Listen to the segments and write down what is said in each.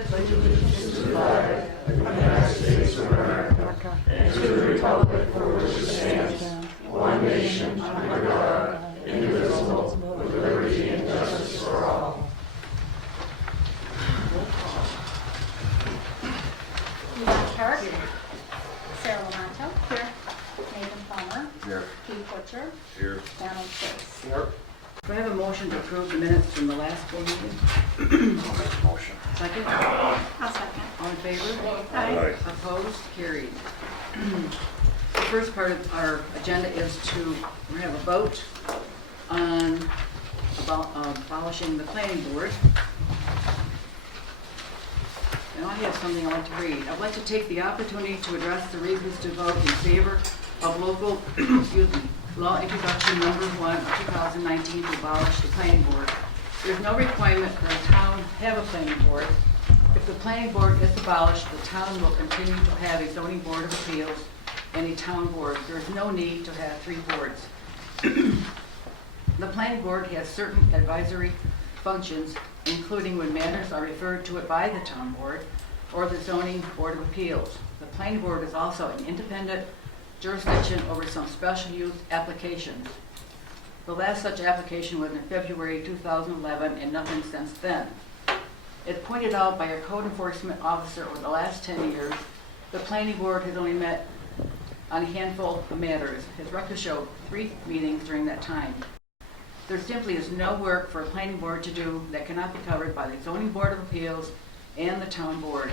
pledge allegiance to the flag of the United States of America and to the republic for which it stands, one nation, under God, indivisible, with liberty and justice for all. Yvonne Park. Sarah Lamonto. Here. Nathan Palmer. Here. Keith Butcher. Here. Donald Chase. Here. Do I have a motion to approve the minutes from the last board meeting? I'll make a motion. Second? I'll second. All in favor? Aye. Opposed? Carried. The first part of our agenda is to have a vote on abolishing the planning board. And I have something I'd like to read. I'd like to take the opportunity to address the reasons to vote in favor of local, law introduction number 1 of 2019 to abolish the planning board. There's no requirement for a town to have a planning board. If the planning board is abolished, the town will continue to have a zoning board of appeals and a town board. There is no need to have 3 boards. The planning board has certain advisory functions, including when matters are referred to it by the town board or the zoning board of appeals. The planning board is also an independent jurisdiction over some special use applications. The last such application was in February 2011 and nothing since then. As pointed out by a code enforcement officer over the last 10 years, the planning board has only met on a handful of matters. His records show 3 meetings during that time. There simply is no work for a planning board to do that cannot be covered by the zoning board of appeals and the town board.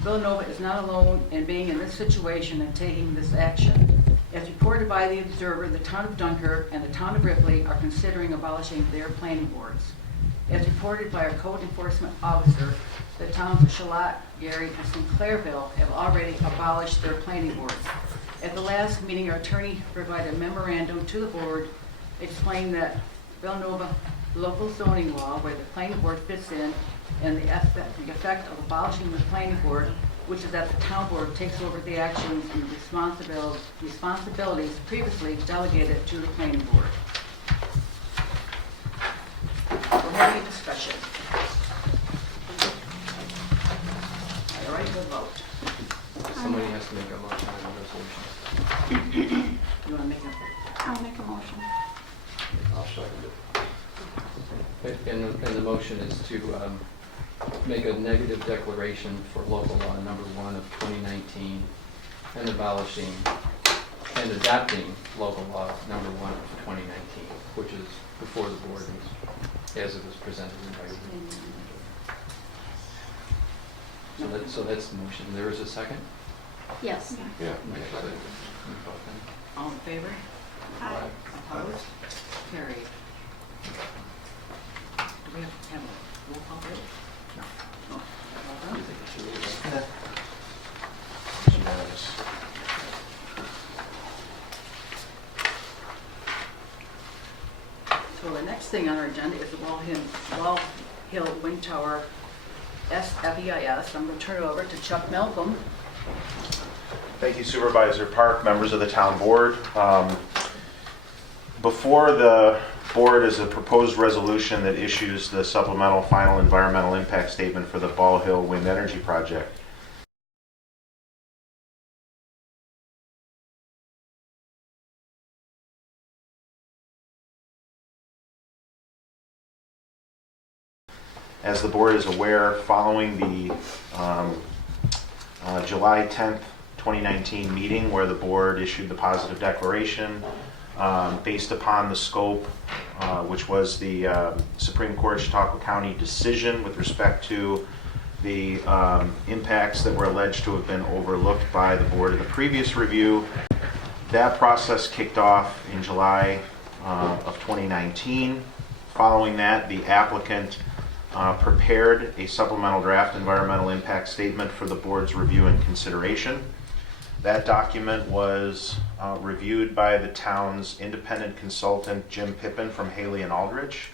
Villanova is not alone in being in this situation and taking this action. As reported by the Observer, the town of Dunkirk and the town of Ripley are considering abolishing their planning boards. As reported by our code enforcement officer, the towns of Charlotte, Gary, and Sinclairville have already abolished their planning boards. At the last meeting, our attorney provided a memorandum to the board explaining that Villanova local zoning law, where the planning board fits in, and the effect of abolishing the planning board, which is that the town board takes over the actions and the responsibilities previously delegated to the planning board. We're having a discussion. All right, we'll vote. Somebody has to make a motion on the resolution. You want to make a... I'll make a motion. I'll second it. And the motion is to make a negative declaration for local law number 1 of 2019 and abolishing and adopting local law number 1 of 2019, which is before the board as it was presented in writing. So that's the motion. There is a second? Yes. Yeah. All in favor? Aye. Opposed? Carried. Do we have to have a roll call vote? No. Oh, well You done. think it's really good? It's unanimous. So the next thing on our agenda is the Wall Hill Wind Tower SEIS. I'm going to turn it over to Chuck Malcolm. Thank you, Supervisor Park, members of the town board. Before the board is a proposed resolution that issues the supplemental final environmental impact statement for the Ball Hill Wind Energy Project. As the board is aware, following the July 10th, 2019 meeting where the board issued the positive declaration based upon the scope, which was the Supreme Court Chautauqua County decision with respect to the impacts that were alleged to have been overlooked by the board in the previous review. That process kicked off in July of 2019. Following that, the applicant prepared a supplemental draft environmental impact statement for the board's review and consideration. That document was reviewed by the town's independent consultant, Jim Pippin from Haley and Aldrich.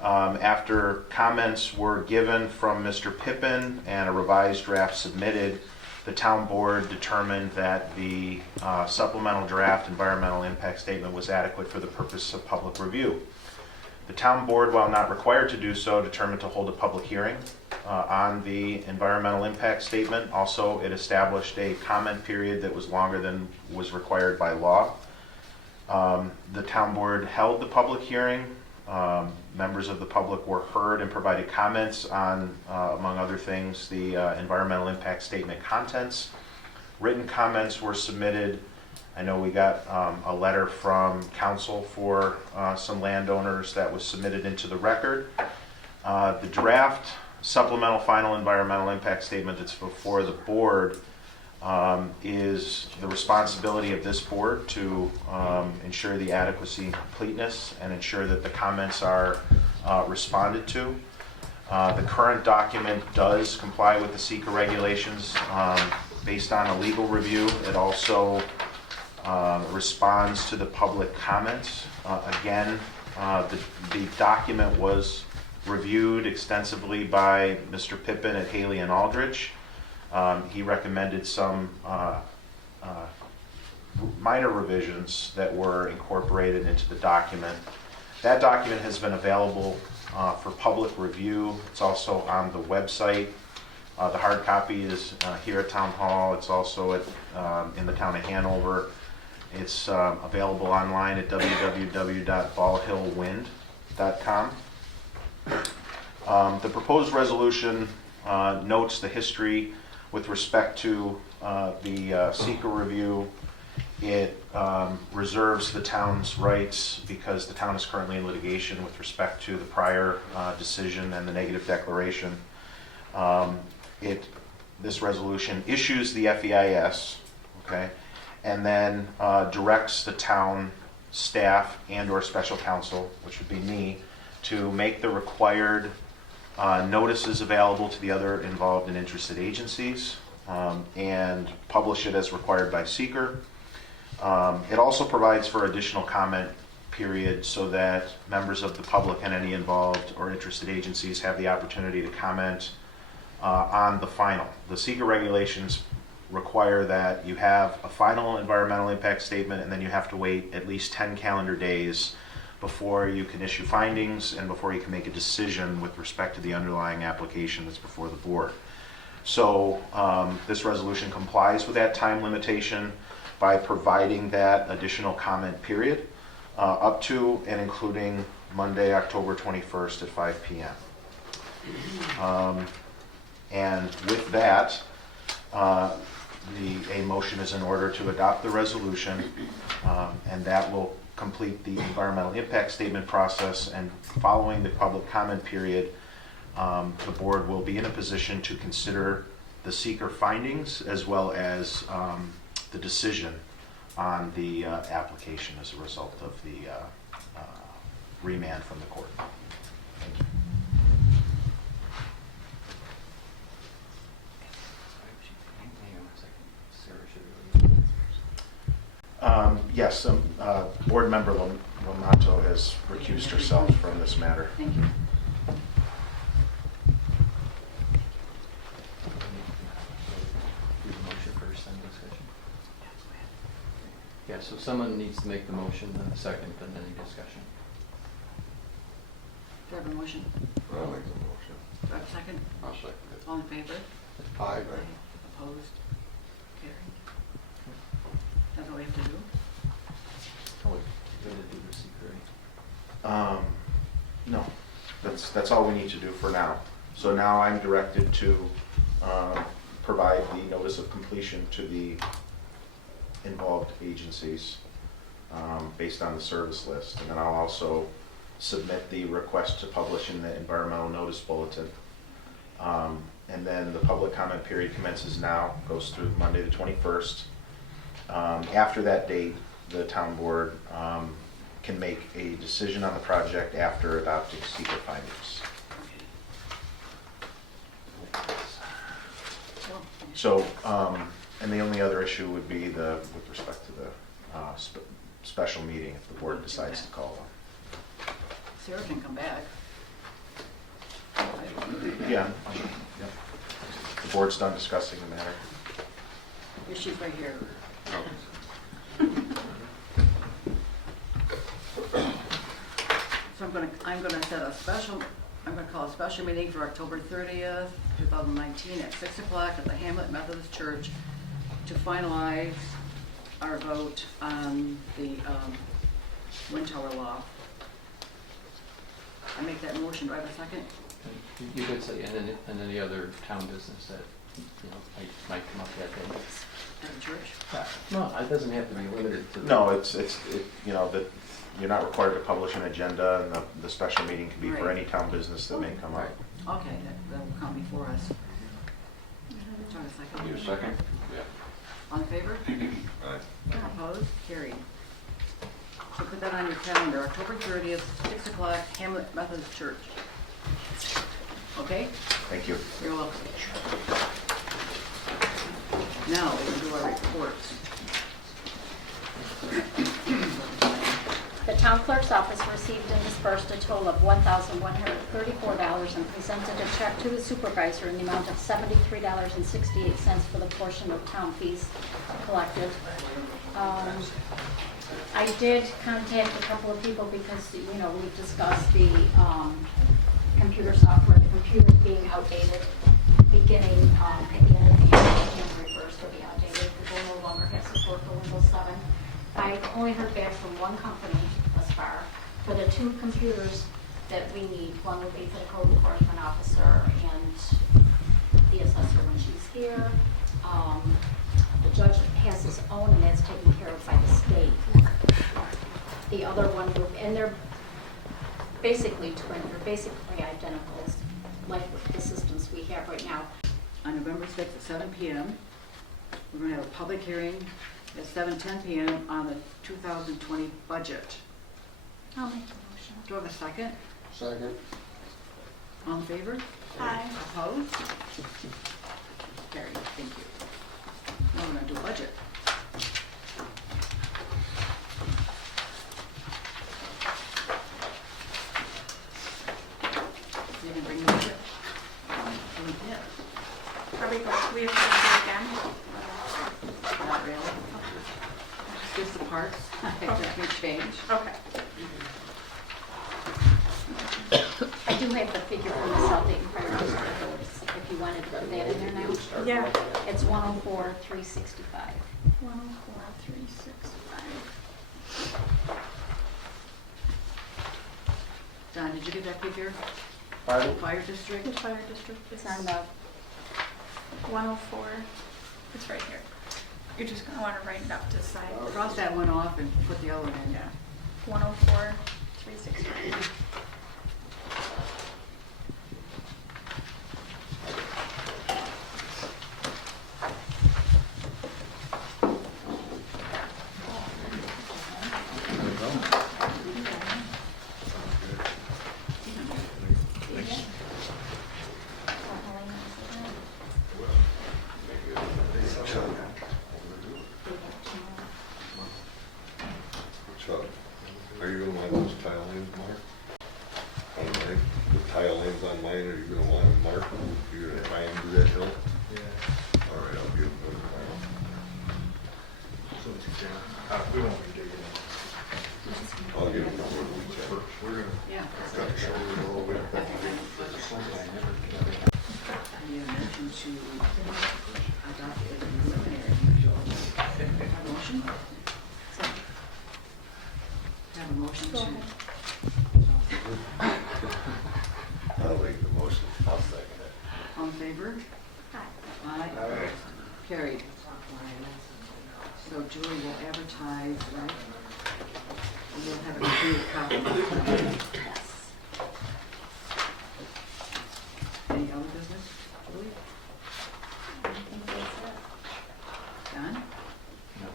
After comments were given from Mr. Pippin and a revised draft submitted, the town board determined that the supplemental draft environmental impact statement was adequate for the purpose of public review. The town board, while not required to do so, determined to hold a public hearing on the environmental impact statement. Also, it established a comment period that was longer than was required by law. The town board held the public hearing. Members of the public were heard and provided comments on, among other things, the environmental impact statement contents. Written comments were submitted. I know we got a letter from council for some landowners that was submitted into the record. The draft supplemental final environmental impact statement that's before the board is the responsibility of this board to ensure the adequacy and completeness and ensure that the comments are responded to. The current document does comply with the SEQRA regulations based on a legal review. It also responds to the public comments. Again, the document was reviewed extensively by Mr. Pippin at Haley and Aldrich. He recommended some minor revisions that were incorporated into the document. That document has been available for public review. It's also on the website. The hard copy is here at Town Hall. It's also at, in the town of Hanover. It's available online at www.ballhillwind.com. The proposed resolution notes the history with respect to the SEQRA review. It reserves the town's rights because the town is currently in litigation with respect to the prior decision and the negative declaration. This resolution issues the FEIS, okay, and then directs the town staff and or special counsel, which would be me, to make the required notices available to the other involved and interested agencies and publish it as required by SEQRA. It also provides for additional comment period so that members of the public and any involved or interested agencies have the opportunity to comment on the final. The SEQRA regulations require that you have a final environmental impact statement and then you have to wait at least 10 calendar days before you can issue findings and before you can make a decision with respect to the underlying application that's before the board. So this resolution complies with that time limitation by providing that additional comment period up to and including Monday, October 21st at 5 p.m. And with that, a motion is in order to adopt the resolution, and that will complete the environmental impact statement process. And following the public comment period, the board will be in a position to consider the SEQRA findings as well as the decision on the application as a result of the remand from the court. Thank you. Yes, board member Lomato has recused herself from this matter. Thank you. Do the motion first, then discussion. Yeah, so someone needs to make the motion, then a second, and then any discussion. Do I have a motion? I'll make the motion. Do I have a second? I'll second it. All in favor? Aye. Opposed? Carried. That's all we have to do? Oh, we're going to do the SEQRA. No, that's all we need to do for now. So now I'm directed to provide the notice of completion to the involved agencies based on the service list. And then I'll also submit the request to publish in the environmental notice bulletin. And then the public comment period commences now, goes through Monday the 21st. After that date, the town board can make a decision on the project after adopting SEQRA findings. So, and the only other issue would be with respect to the special meeting if the board decides to call one. Sarah can come back. Yeah. The board's done discussing the matter. Here, she's right here. So I'm gonna set a special I'm going to call a special meeting for October 30th, 2019 at 6 o'clock at the Hamlet Methodist Church to finalize our vote on the wind tower law. I make that motion. Do I have a second? You could say, and then any other town business that, might come up that day. At the church? No, it doesn't have to be limited to. No, that you're not required to publish an agenda, and the special meeting can be for Right. any town business that may come up. Right. Okay, that will come before us. Do I have a second? Need a second? Yeah. All in favor? Aye. Opposed? Carried. So put that on your calendar, October 30th, 6 o'clock, Hamlet Methodist Church. Okay? Thank you. You're welcome. Now, we can do our reports. The town clerk's office received and dispersed a total of $1,134 and presented a check to the supervisor in the amount of $73.68 for the portion of town fees collected. I did contact a couple of people because, we've discussed the computer software, the computers being outdated, beginning at the end of the year, January 1st, will be outdated. People no longer have support for Windows 7. I only heard back from one company thus far for the two computers that we need. One would be for the code enforcement officer and the assessor when she's here. The judge has his own, and that's taken care of by the state. The other one would, and they're basically twin, they're basically identical, like the systems we have right now. On November 6th at 7 p.m., we're going to have a public hearing at 7:10 p.m. on the 2020 budget. I'll make the motion. Do I have a second? Second. All in favor? Aye. Opposed? Carried. Thank you. Now we're going to do budget. You can bring the budget. Yeah. Are we going, we have to do it again? Not really. Just the parts. That can change. Okay. I do have the figure from the South Dayton Fire District, if you wanted to put that in there now. Yeah. It's 104,365. 104,365. Don, did you get that figure? Fire district? The fire district is It's on the, 104. It's right here. You're just gonna want to write it up to side. Cross that one off and put the other one in. Yeah. 104,365. Chuck, are you gonna want those tile lanes marked? On mine, the tile lanes on mine, are you gonna want them marked? You're gonna try and do that, Hill? Yeah. All right, I'll give them tomorrow. We won't be digging in. I'll give them before the weekend. We're gonna Yeah. cut the shoulder a little bit. I need a motion to adopt it as preliminary. Have a motion? Have a motion Go to. ahead. I'll make the motion. I'll second it. All in favor? Aye. Aye. Aye. Carried. So Julie will advertise, right? And we'll have a complete copy. Yes. Any other business, Julie? I think that's it. Don? No.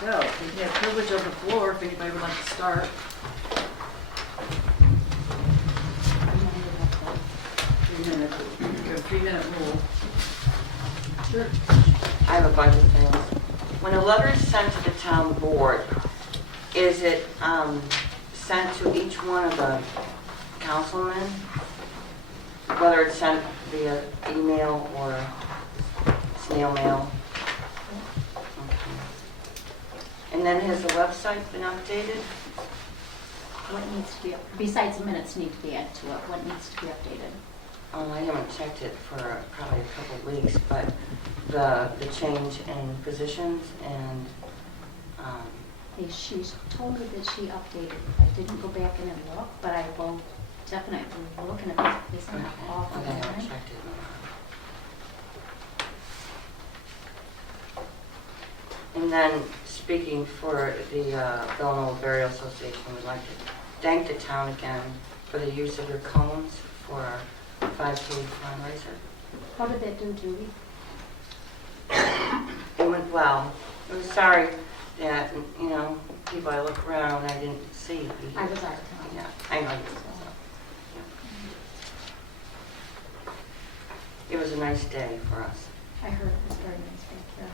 So, we have privilege of the floor if anybody would like to start. 3 minutes. We have a 3-minute rule. Sure. I have a bunch of things. When a letter is sent to the town board, is it sent to each one of the councilmen? Whether it's sent via email or snail mail? Okay. And And then has the website been updated? What needs to be, besides the minutes need to be added to it, what needs to be updated? I haven't checked it for probably a couple of weeks, but the change in positions and, She's told me that she updated. I didn't go back in and look, but I will definitely look and if it's not off. I haven't checked it. And then, speaking for the Villenova Burial Association, we'd like to thank the town again for the use of your cones for our 5K fundraiser. How did that do, Judy? It went well. I'm sorry that, you know, people I look around, I didn't see. I was out of town. Yeah, I know you were. It was a nice day for us. I heard it was very nice back there.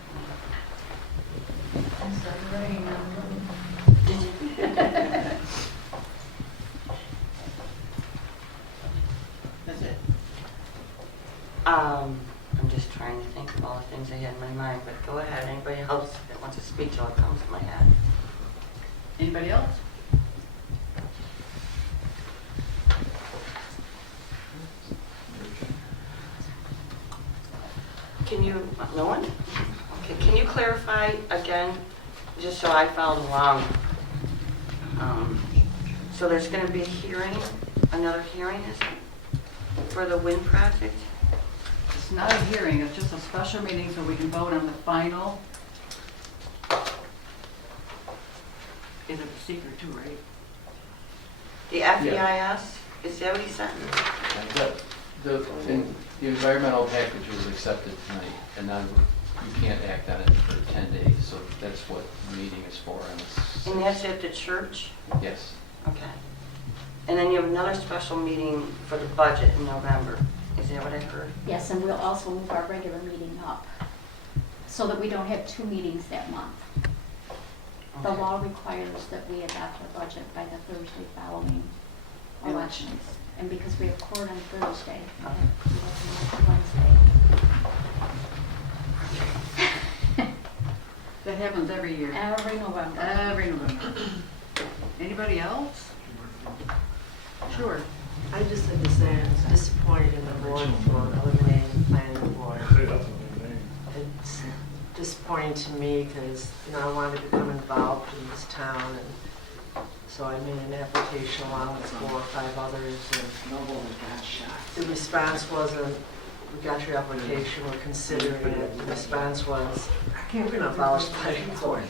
That's it. I'm just trying to think of all the things I had in my mind, but go ahead. Anybody else that wants to speak till it comes to my head? Anybody else? Can you, no one? Okay, can you clarify again, just so I followed along? So there's going to be a hearing, another hearing, is it, for the wind project? It's not a hearing, it's just a special meeting so we can vote on the final. Is it a secret too, right? The FEIS, is that what he said? The environmental package was accepted tonight, and now you can't act on it for 10 days, so that's what the meeting is for. And that's at the church? Yes. Okay. And then you have another special meeting for the budget in November. Is that what I heard? Yes, and we'll also move our regular meeting up so that we don't have 2 meetings that month. The Okay. law requires that we adopt our budget by the Thursday following elections. And because we have court on Thursday, we have to work Wednesday. That happens every year. Every November. Every November. Anybody else? Sure. I just have to say I'm disappointed in the board for eliminating the planning board. It's disappointing to me because, you know, I wanted to become involved in this town, and so I made an application along with 4 or 5 others, and the response wasn't, we got your application, we're considering it. The response was, we're going to abolish the planning board.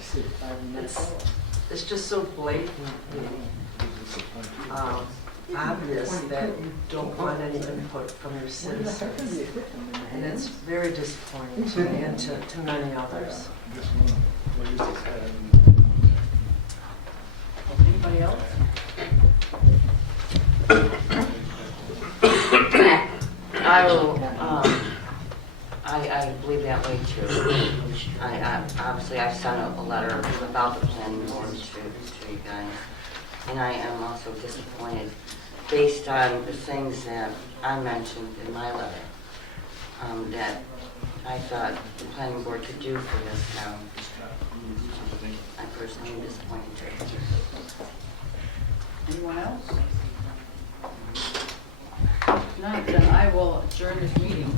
It's just so blatantly obvious that you don't want any input from your citizens. And it's very disappointing to me and to many others. Anybody else? I will, I believe that way too. Obviously I've sent a letter about the planning board to you guys. And I am also disappointed based on the things that I mentioned in my letter, that I thought the planning board could do for this town. I personally am disappointed too. Anyone else? If not, then I will adjourn this meeting.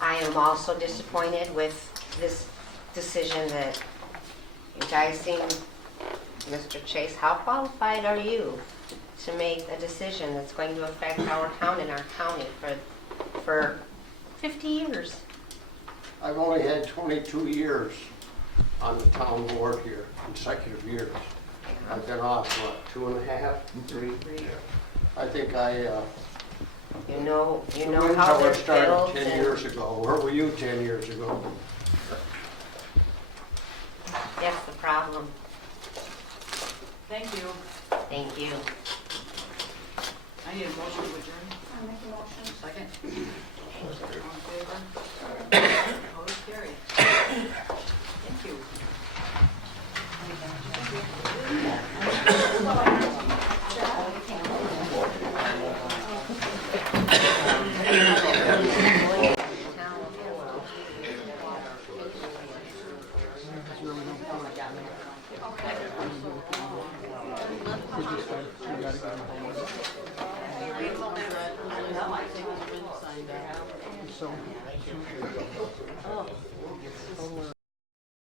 I am also disappointed with this decision that you guys seem, Mr. Chase, how qualified are you to make a decision that's going to affect our town and our county for 50 years? I've only had 22 years on the town board here, consecutive years. I've been off, what, 2.5, 3? I think You know the how wind tower they're started built 10 and years ago. Where were you 10 years ago? that's the problem. Thank you. Thank you. I need a motion to adjourn. I'll make a motion. Second. All in favor? Opposed? Carried. Thank you. Town. So